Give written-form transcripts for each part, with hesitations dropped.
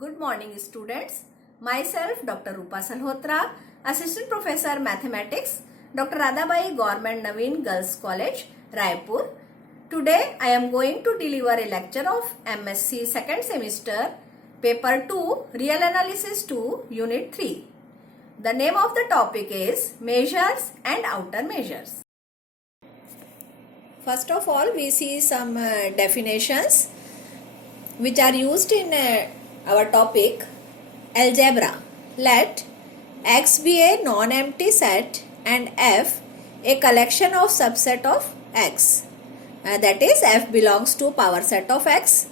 Good morning students. Myself Dr. Rupa Salhotra, Assistant Professor Mathematics, Dr. Radhabai Government Naveen Girls College, Raipur. Today I am going to deliver a lecture of MSc second semester, paper 2, Real Analysis 2, Unit 3. The name of the topic is Measures and Outer Measures. First of all, we see some definitions which are used in our topic algebra. Let X be a non-empty set and F a collection of subset of X. That is, F belongs to power set of X.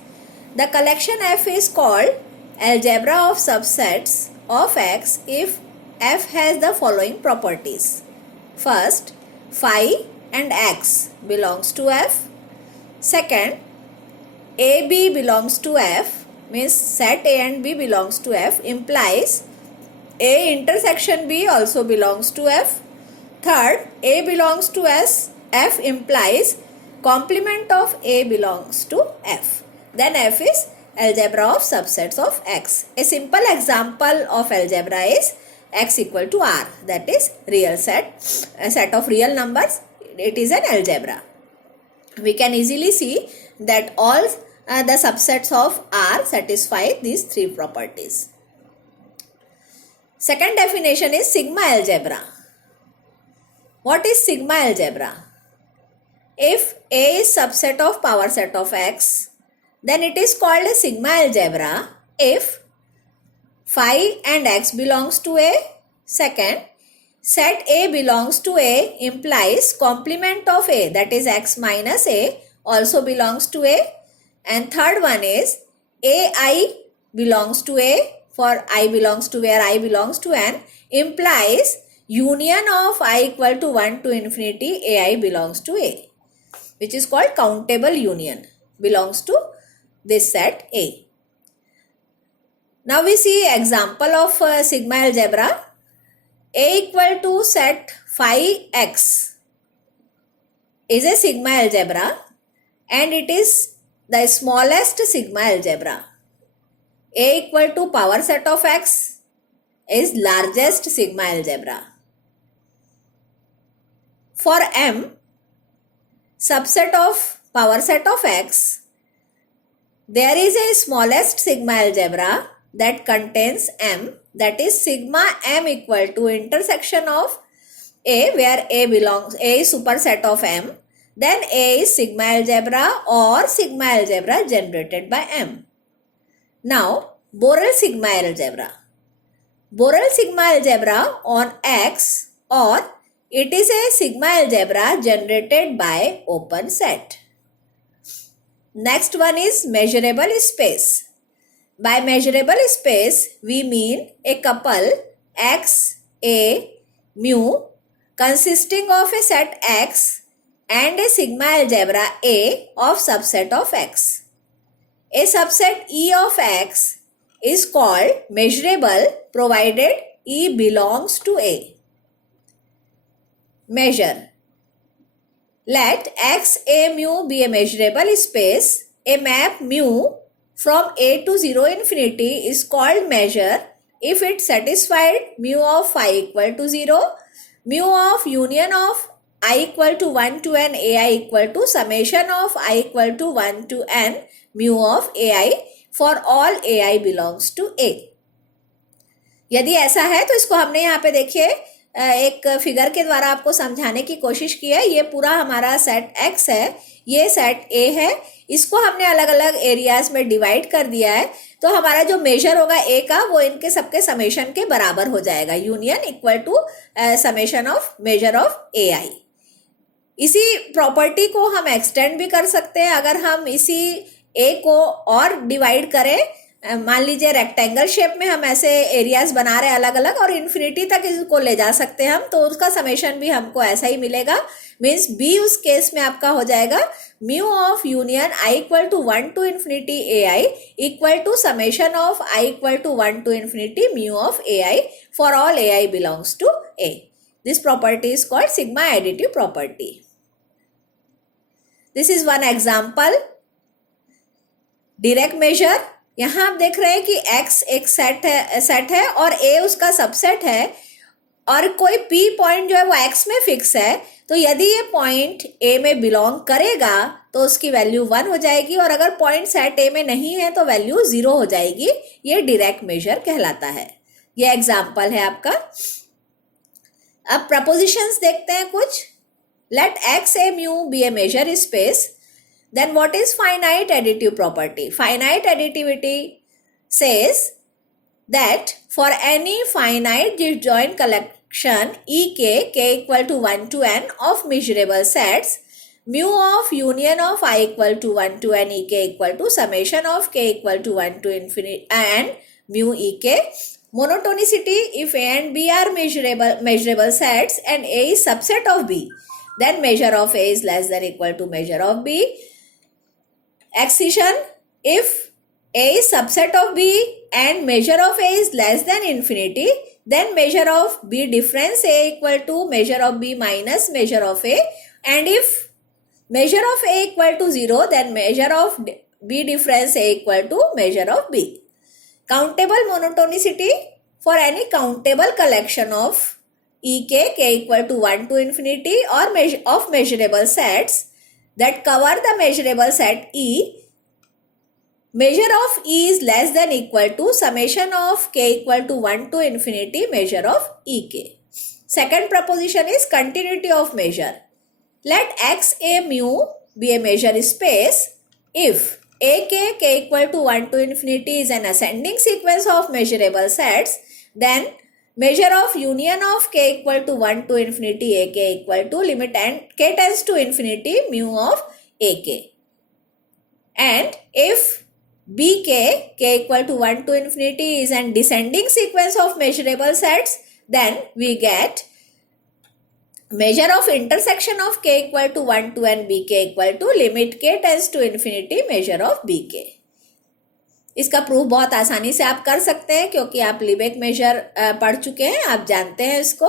The collection F is called algebra of subsets of X if F has the following properties. First, phi and X belongs to F. Second, AB belongs to F, means set A and B belongs to F, implies A intersection B also belongs to F. Third, A belongs to S, F implies complement of A belongs to F. Then F is algebra of subsets of X. A simple example of algebra is X equal to R, that is real set, a set of real numbers. It is an algebra. We can easily see that all the subsets of R satisfy these three properties. Second definition is sigma algebra. What is sigma algebra? If A is subset of power set of X, then it is called a sigma algebra if phi and X belongs to A. Second, set A belongs to A implies complement of A, that is X minus A, also belongs to A. And third one is AI belongs to A, for I belongs to where I belongs to N, implies union of I equal to 1 to infinity AI belongs to A, which is called countable union, belongs to this set A. Now we see example of sigma algebra. A equal to set phi X is a sigma algebra and it is the smallest sigma algebra. A equal to power set of X is largest sigma algebra. For M, subset of power set of X, there is a smallest sigma algebra that contains M, that is sigma M equal to intersection of A, where A belongs, A is superset of M. Then A is sigma algebra or sigma algebra generated by M. Now, Borel sigma algebra. Borel sigma algebra on X, or it is a sigma algebra generated by open set. Next one is measurable space. By measurable space, we mean a couple X, A, mu consisting of a set X and a sigma algebra A of subset of X. A subset E of X is called measurable provided E belongs to A. Measure. Let X A mu be a measurable space. A map mu from A to 0 infinity is called measure if it satisfied mu of phi equal to 0, mu of union of I equal to 1 to n AI equal to summation of I equal to 1 to n mu of AI for all AI belongs to A. यदि ऐसा है तो इसको हमने यहाँ पे देखिए एक फिगर के द्वारा आपको समझाने की कोशिश की है. ये पूरा हमारा सेट X है, ये सेट A है, इसको हमने अलग अलग एरियाज में डिवाइड कर दिया है. तो हमारा जो मेजर होगा A का वो इनके सबके समेशन के बराबर हो जाएगा. Union equal to summation of measure of AI. इसी प्रॉपर्टी को हम एक्सटेंड भी कर सकते हैं. अगर हम इसी A को और डिवाइड करें, मान लीजिए रेक्टेंगल शेप में हम ऐसे एरियाज बना रहे हैं अलग अलग और इन्फिनिटी तक इसको ले जा सकते हैं हम, तो उसका समेशन भी हमको ऐसा ही मिलेगा. मीन्स B उस केस में आपका हो जाएगा mu of union I equal to 1 to infinity AI equal to summation of I equal to 1 to infinity mu of AI for all AI belongs to A. This property is called sigma additive property. This is one example. Direct measure यहाँ आप देख रहे हैं कि x एक set है और a उसका सबसेट है और कोई p पॉइंट जो है वो x में फिक्स है, तो यदि ये पॉइंट a में बिलोंग करेगा तो उसकी वैल्यू 1 हो जाएगी और अगर पॉइंट सेट a में नहीं है तो वैल्यू 0 हो जाएगी। ये डायरेक्ट मेजर कहलाता है। ये एग्जाम्पल है आपका। अब प्रपोजिशंस देखते हैं कुछ। Let x a mu be a measure space. Then what is finite additive property? Finite additivity says that for any finite disjoint collection ek k equal to 1 to n of measurable sets, mu of union of I equal to 1 to n ek equal to summation of k equal to 1 to infinity and mu ek. Monotonicity, if a and b are measurable sets and a is subset of b, then measure of a is less than equal to measure of b. Excision, if a is subset of b and measure of a is less than infinity, then measure of b difference a equal to measure of b minus measure of a, and if measure of a equal to 0, then measure of b difference a equal to measure of b. Countable monotonicity, for any countable collection of ek k equal to 1 to infinity or of measurable sets that cover the measurable set E, measure of E is less than equal to summation of k equal to 1 to infinity measure of ek. Second proposition is continuity of measure. Let x a mu be a measure space if ak k equal to 1 to infinity is an ascending sequence of measurable sets, then measure of union of k equal to 1 to infinity ak equal to limit and k tends to infinity mu of ak. And if bk k equal to 1 to infinity is an descending sequence of measurable sets, then we get measure of intersection of k equal to 1 to n bk equal to limit k tends to infinity measure of bk. इसका proof बहुत आसानी से आप कर सकते हैं क्योंकि आप लिबेक मेजर पढ़ चुके हैं, आप जानते हैं इसको।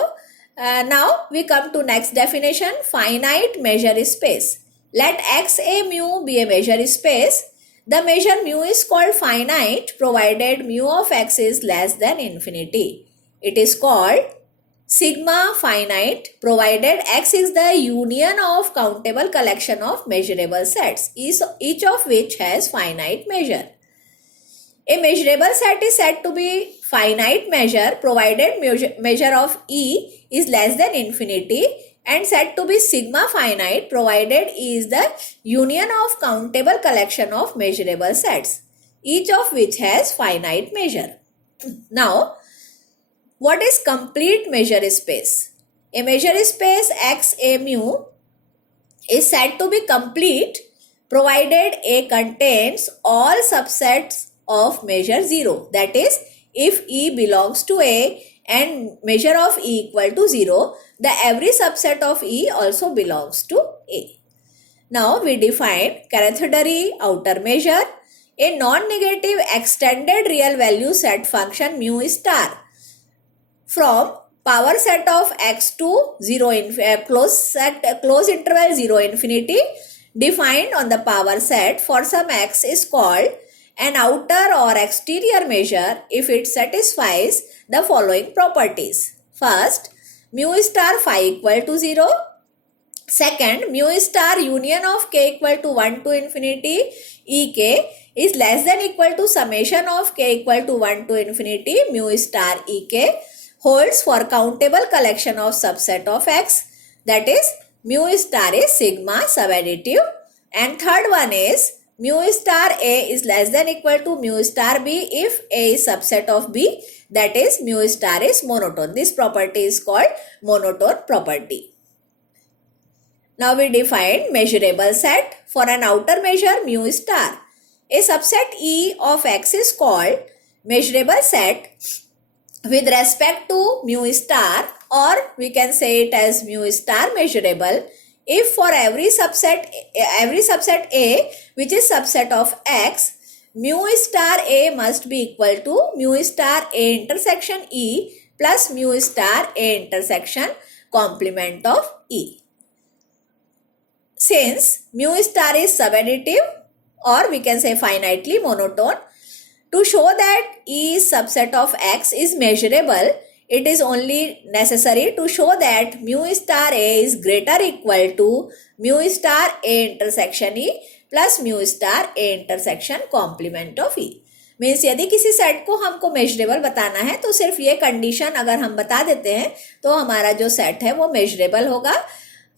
Now we come to next definition, finite measure space. Let X A mu be a measure space. The measure mu is called finite provided mu of X is less than infinity. It is called sigma finite provided x is the union of countable collection of measurable sets, each of which has finite measure. A measurable set is said to be finite measure provided measure of E is less than infinity and said to be sigma finite provided E is the union of countable collection of measurable sets, each of which has finite measure. Now, what is complete measure space? A measure space x a mu is said to be complete provided A contains all subsets of measure 0. That is, if E belongs to A and measure of E equal to 0, the every subset of E also belongs to A. Now we define Carathéodory outer measure, a non-negative extended real value set function mu star from power set of x to 0 close interval 0 infinity defined on the power set for some x is called an outer or exterior measure if it satisfies the following properties. First, mu star phi equal to 0. Second, mu star union of k equal to 1 to infinity ek is less than equal to summation of k equal to 1 to infinity mu star ek holds for countable collection of subset of x, that is mu star is sigma subadditive. And third one is mu star a is less than equal to mu star b if a is subset of b, that is mu star is monotone. This property is called monotone property. Now we define measurable set for an outer measure mu star. A subset E of x is called measurable set with respect to mu star, or we can say it as mu star measurable if for every subset A which is subset of x, mu star A must be equal to mu star A intersection E plus mu star A intersection complement of E. Since mu star is subadditive or we can say finitely monotone, To show that E subset of X is measurable, it is only necessary to show that mu star A is greater equal to mu star A intersection E plus mu star A intersection complement of E. Means यदि किसी set को हमको measurable बताना है तो सिर्फ ये condition अगर हम बता देते हैं तो हमारा जो सेट है वो मेजरेबल होगा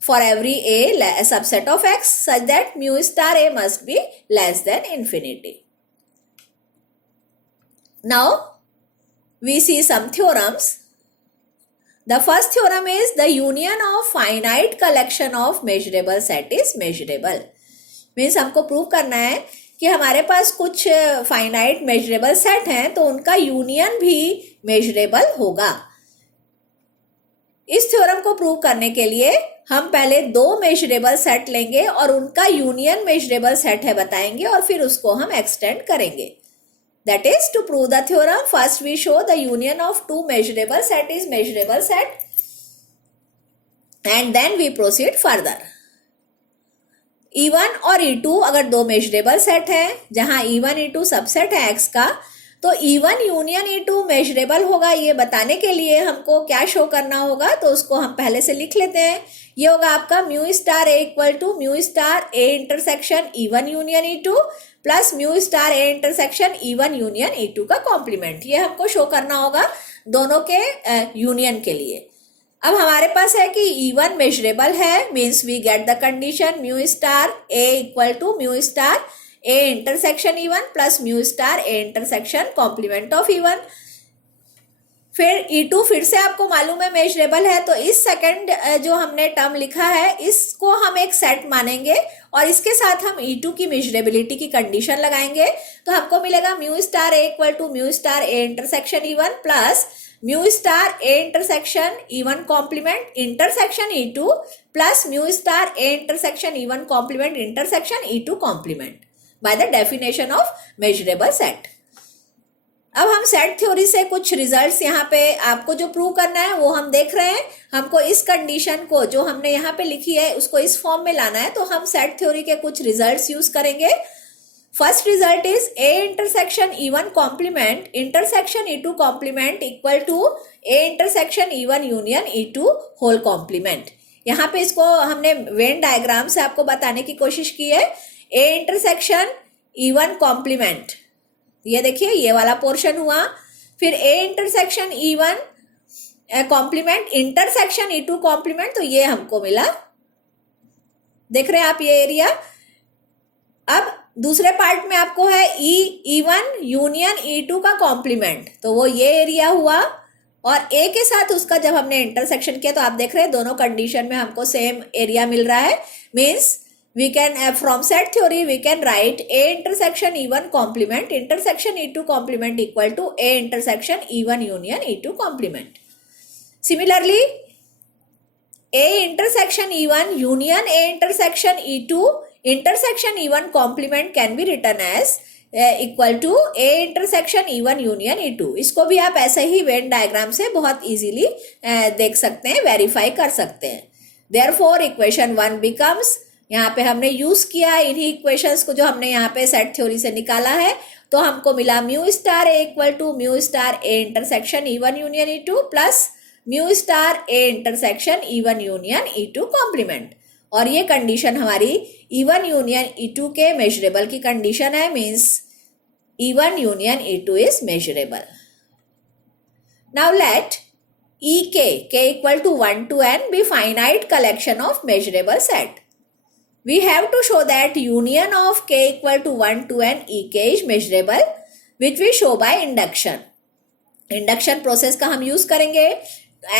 for every A subset of x such that mu star A must be less than infinity. Now we see some theorems. The first theorem is the union of finite collection of measurable set is measurable. Means हमको prove करना है कि हमारे पास कुछ finite measurable set हैं तो उनका union भी मेजरेबल होगा. इस थ्योरम को प्रूव करने के लिए हम पहले दो मेजरेबल सेट लेंगे और उनका यूनियन मेजरेबल सेट है बताएंगे और फिर उसको हम एक्सटेंड करेंगे. That is, to prove the theorem, first we show the union of two measurable set is measurable set and then we proceed further. E1 और E2 अगर दो मेजरेबल सेट हैं जहां E1 E2 सबसेट है X का तो E1 union E2 measurable होगा. ये बताने के लिए हमको क्या शो करना होगा तो उसको हम पहले से लिख लेते हैं. ये होगा आपका mu star A equal to mu star A intersection E1 union E2 plus mu star A intersection E1 union E2 का कॉम्प्लीमेंट. ये हमको शो करना होगा दोनों के यूनियन के लिए. अब हमारे पास है कि E1 मेजरेबल है means we get the condition mu star A equal to mu star A intersection E1 plus mu star A intersection complement of E1. फिर E2 फिर से आपको मालूम है मेजरेबल है तो इस सेकंड जो हमने टर्म लिखा है इसको हम एक सेट मानेंगे और इसके साथ हम E2 की मेजरेबिलिटी की कंडीशन लगाएंगे तो हमको मिलेगा mu star A equal to mu star A intersection E1 plus mu star A intersection E1 complement intersection E2 plus mu star A intersection E1 complement intersection E2 complement by the definition of measurable set. अब हम set theory से कुछ results यहाँ पे आपको जो prove करना है वो हम देख रहे हैं. हमको इस कंडीशन को जो हमने यहाँ पे लिखी है उसको इस फॉर्म में लाना है तो हम सेट थ्योरी के कुछ रिजल्ट्स यूज करेंगे. First result is A intersection E1 complement intersection E2 complement equal to A intersection E1 union E2 whole complement. यहाँ पे इसको हमने वेन डायग्राम से आपको बताने की कोशिश की है. ए इंटरसेक्शन E1 कॉम्प्लीमेंट ये देखिए ये वाला पोर्शन हुआ. फिर A intersection E1 complement intersection E2 complement तो ये हमको मिला. देख रहे हैं आप ये एरिया. अब दूसरे पार्ट में आपको है E1 यूनियन E2 का कॉम्प्लीमेंट तो वो ये एरिया हुआ और ए के साथ उसका जब हमने इंटरसेक्शन किया तो आप देख रहे हैं दोनों कंडीशन में हमको सेम एरिया मिल रहा है. Means we can from set theory we can write A intersection E1 complement intersection E2 complement equal to A intersection E1 union E2 complement. Similarly, A intersection E1 union A intersection E2 intersection E1 complement can be written as equal to A intersection E1 union E2. इसको भी आप ऐसे ही Venn diagram से बहुत easily देख सकते हैं, verify कर सकते हैं. Therefore, equation 1 becomes यहाँ पे हमने यूज किया इन्हीं इक्वेशंस को जो हमने यहाँ पे सेट थ्योरी से निकाला है तो हमको मिला mu star A equal to mu star A intersection E1 union E2 plus mu star A intersection E1 union E2 complement. और ये कंडीशन हमारी E1 यूनियन E2 के मेजरेबल की कंडीशन है. Means E1 union E2 is measurable. Now let k equal to 1 to n be finite collection of measurable set. We have to show that union of k equal to 1 to n ek is measurable which we show by induction. Induction process का हम use करेंगे.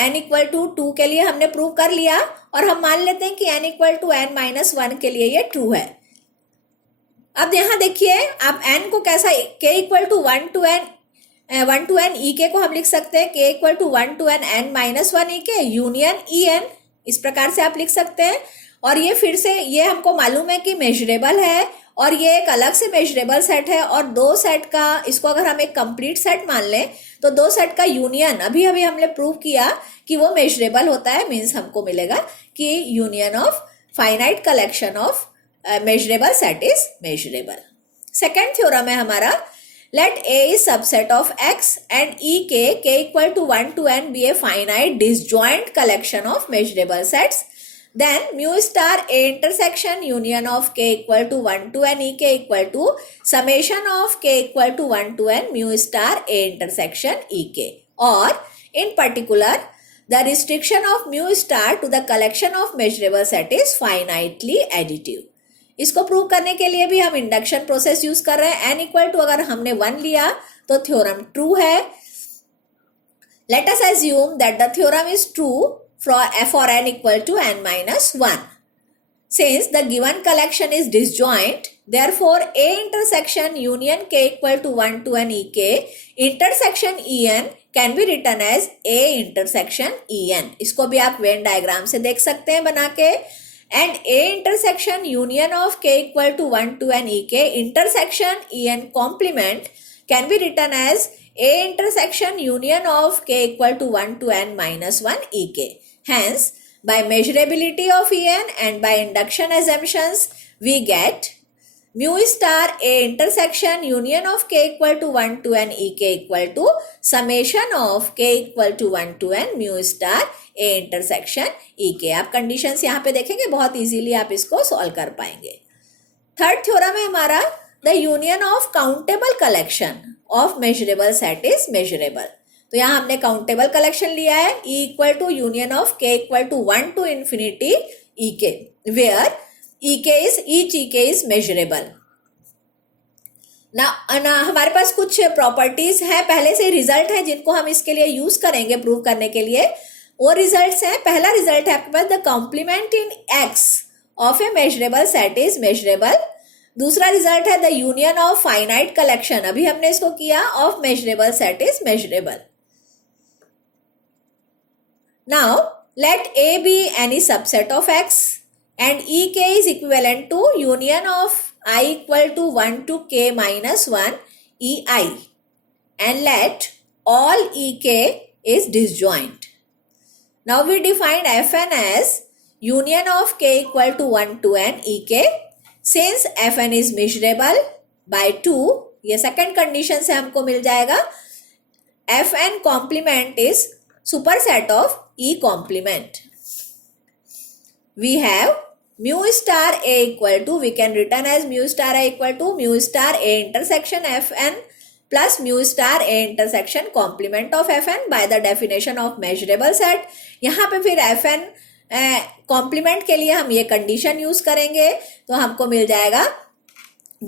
n equal to 2 के लिए हमने prove कर लिया और हम मान लेते हैं कि n equal to n minus 1 के लिए ये ट्रू है. अब यहाँ देखिए आप n को कैसा k equal to 1 to n ek को हम लिख सकते हैं k equal to 1 to n minus 1 ek union en इस प्रकार से आप लिख सकते हैं. और ये फिर से ये हमको मालूम है कि मेजरेबल है और ये एक अलग से मेजरेबल सेट है और दो सेट का इसको अगर हम एक कंप्लीट सेट मान लें तो दो सेट का यूनियन अभी हमने प्रूव किया कि वो मेजरेबल होता है. मीन्स हमको मिलेगा कि union of finite collection of measurable set is measurable. Second theorem है हमारा Let A is subset of X and k equal to 1 to n be a finite disjoint collection of measurable sets. Then mu star A intersection union of k equal to 1 to n ek equal to summation of k equal to 1 to n mu star A intersection ek. Or in particular, the restriction of mu star to the collection of measurable set is finitely additive. इसको prove करने के लिए भी हम induction process use कर रहे हैं. n equal to अगर हमने 1 लिया तो थ्योरम ट्रू है. Let us assume that the theorem is true for n equal to n minus 1. Since the given collection is disjoint, therefore A intersection union k equal to 1 to n ek intersection en can be written as A intersection en. इसको भी आप Venn diagram से देख सकते हैं बना के. And A intersection union of k equal to 1 to n ek intersection en complement can be written as A intersection union of k equal to 1 to n minus 1 ek. Hence, by measurability of En and by induction assumptions, we get mu star A intersection union of k equal to 1 to n ek equal to summation of k equal to 1 to n mu star A intersection ek. आप conditions यहाँ पे देखेंगे, बहुत easily आप इसको solve कर पाएंगे. Third theorem है हमारा the union of countable collection of measurable set is measurable. तो यहाँ हमने काउंटेबल कलेक्शन लिया है E equal to union of K equal to 1 to infinity EK where each EK is measurable. ना हमारे पास कुछ प्रॉपर्टीज है, पहले से रिजल्ट है जिनको हम इसके लिए यूज करेंगे प्रूव करने के लिए. वो रिजल्ट्स हैं. पहला रिजल्ट है आपके पास the complement in X of a measurable set is measurable. दूसरा रिजल्ट है the union of finite collection, अभी हमने इसको किया, of measurable set is measurable. Now, let A be any subset of X and EK is equivalent to union of I equal to 1 to K minus 1 EI, and let all EK is disjoint. Now we define Fn as union of K equal to 1 to n EK. Since Fn is measurable by 2, ये second condition से हमको मिल जाएगा. Fn complement is superset of E complement. We have mu star A equal to, we can written as mu star A equal to mu star A intersection Fn plus mu star A intersection complement of Fn by the definition of measurable set. यहाँ पे फिर Fn complement के लिए हम ये condition use करेंगे तो हमको मिल जाएगा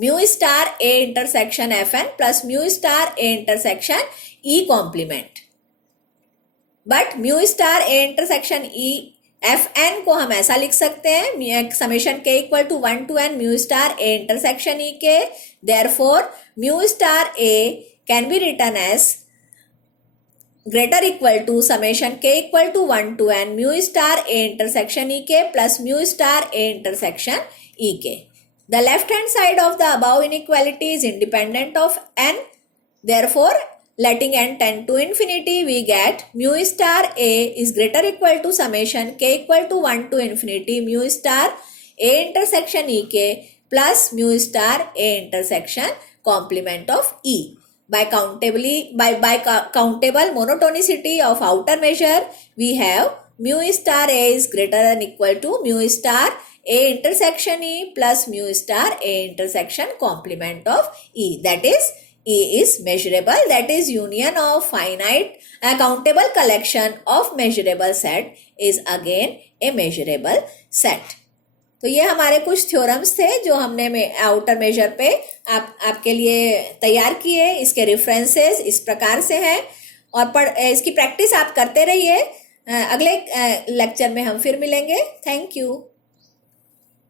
mu star A intersection Fn plus mu star A intersection E complement. But mu star A intersection E F n को हम ऐसा लिख सकते हैं summation k equal to 1 to n mu star A intersection E k. Therefore mu star A can be written as greater equal to summation k equal to 1 to n mu star A intersection E k plus mu star A intersection E k. The left hand side of the above inequality is independent of N. Therefore letting n tend to infinity, we get mu star A is greater equal to summation k equal to 1 to infinity mu star A intersection EK plus mu star A intersection complement of E. By countable monotonicity of outer measure, we have mu star A is greater than equal to mu star A intersection E plus mu star A intersection complement of E. That is, A is measurable, that is union of finite countable collection of measurable set is again a measurable set. तो ये हमारे कुछ theorems थे जो हमने outer major पे आपके लिए तैयार किए. इसके रेफरेंसेस इस प्रकार से हैं और इसकी प्रैक्टिस आप करते रहिए. अगले लेक्चर में हम फिर मिलेंगे. Thank you.